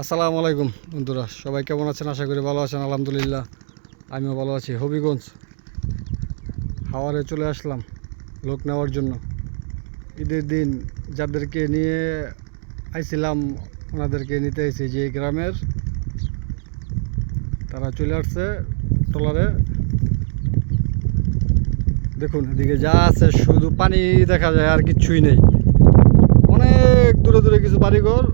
আসসালামু আলাইকুম বন্ধুরা, সবাই কেমন আছেন? আশা করি ভালো আছেন। আলহামদুলিল্লাহ, আমিও ভালো আছি। হবিগঞ্জ হাওয়ারে চলে আসলাম লোক নেওয়ার জন্য। ঈদের দিন যাদেরকে নিয়ে আইছিলাম ওনাদেরকে নিতে এসেছি। যে গ্রামের তারা চলে আসছে ট্রলারে। দেখুন এদিকে যা আছে শুধু পানি দেখা যায়, আর কিচ্ছুই নেই। অনেক দূরে দূরে কিছু বাড়িঘর,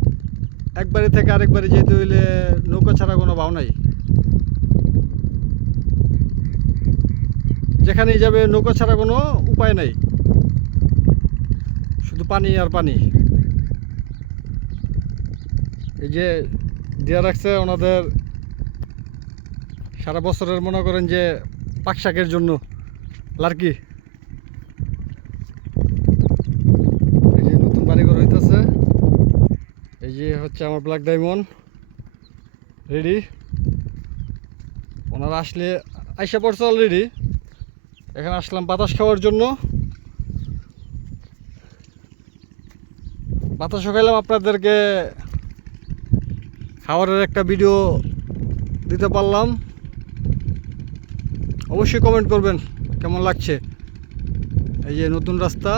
এক বাড়ি থেকে আরেক বাড়ি যেতে হইলে নৌকা ছাড়া কোনো ভাও নাই। যেখানেই যাবে নৌকা ছাড়া কোনো উপায় নাই, শুধু পানি আর পানি। এই যে দিয়ে রাখছে ওনাদের সারা বছরের, মনে করেন যে পাক শাকের জন্য লার্কি। এই যে নতুন বাড়িঘর হইতেছে। এই যে হচ্ছে আমার ব্ল্যাক ডায়মন্ড রেডি। ওনারা আসলে আইসা পড়ছে অলরেডি। এখানে আসলাম বাতাস খাওয়ার জন্য। বাতাস খাইলাম, আপনাদেরকে খাবারের একটা ভিডিও দিতে পারলাম। অবশ্যই কমেন্ট করবেন কেমন লাগছে। এই যে নতুন রাস্তা,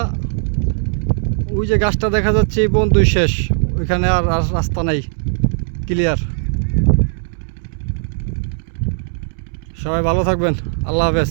ওই যে গাছটা দেখা যাচ্ছে এই পর্যন্তই শেষ, ওইখানে আর রাস্তা নাই, ক্লিয়ার। সবাই ভালো থাকবেন, আল্লাহ হাফেজ।